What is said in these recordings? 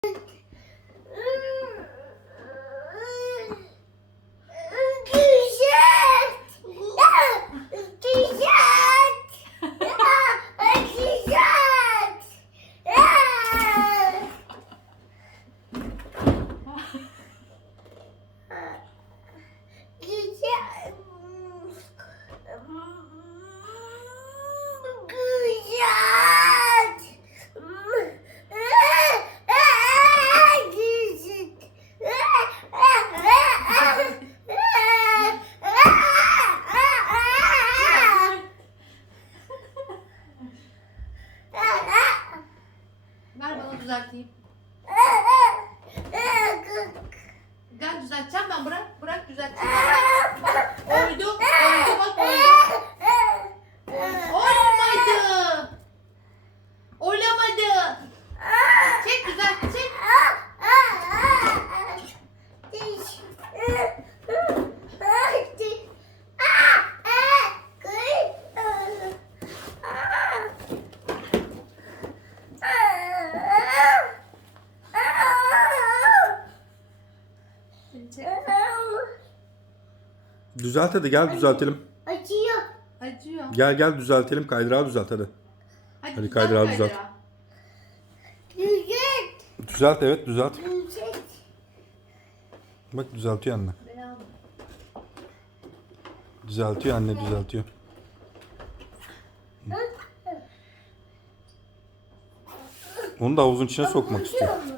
Thank you. exactly. Düzelt hadi gel düzeltelim. Acıyor. Acıyor. Gel gel düzeltelim. Kaydırağı düzelt hadi. Hadi, hadi kaydırağı düzelt. Kaydırağı. Düzelt. Düzelt evet düzelt. Düzelt. Bak düzeltiyor anne. Düzeltiyor anne düzeltiyor. Onu da havuzun içine sokmak Açıyor istiyor. Mu?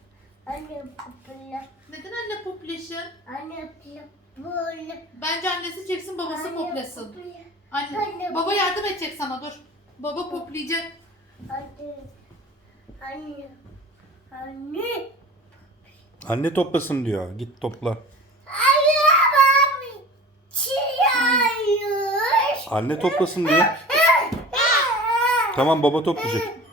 Anne poplasın. Neden anne poplasın? Anne poplasın. Bence annesi çeksin babası anne poplasın. Anne, anne baba popüler. yardım edecek sana dur. Baba poplayacak. Anne. Anne. Anne. Anne, anne toplasın diyor. Git topla. Anne babi. Çiğniyor. Anne toplasın diyor. tamam baba toplayacak.